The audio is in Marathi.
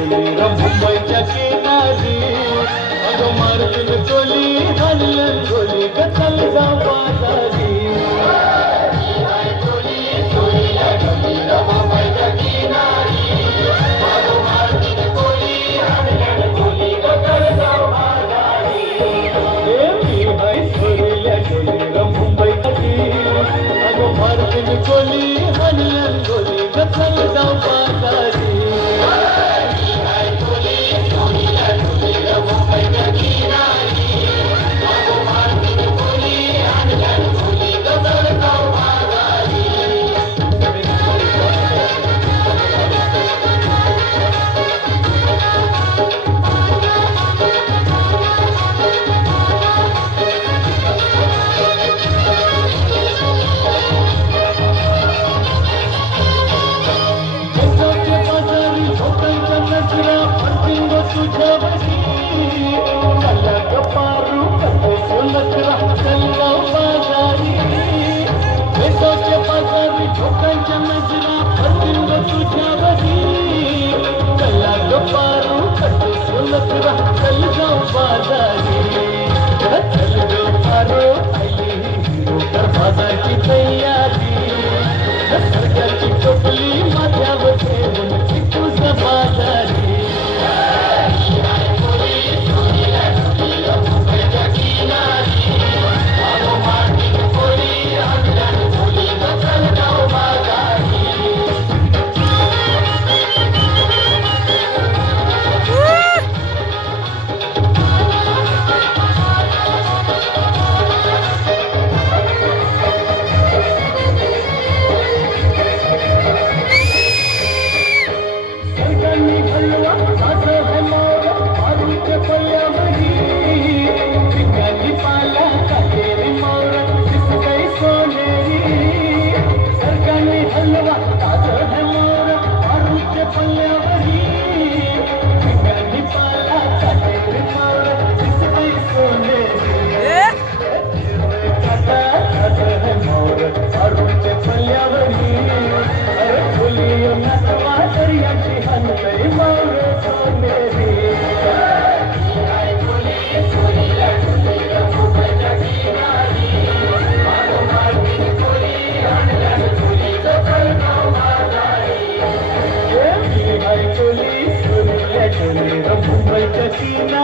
मुंबईच्या किनारी अगं मारतीन टोली हल्लन गोली गचल जाऊ बाजारी गोली हल्लन गोली गचल जाऊ बाजारी तुझ्या बशी मला कपारू कसे सोलकरा चलगाव बाजारी बेसोचे बाजारी लोकांच्या नजरा पडतील तुझ्या बशी मला कपारू कसे सोलकरा चलगाव बाजारी चलगाव पारो आली तर बाजारची तयारी सर्गाची टोपली माझ्यावर ठेवून तुझा बाजारी मुंबईच्या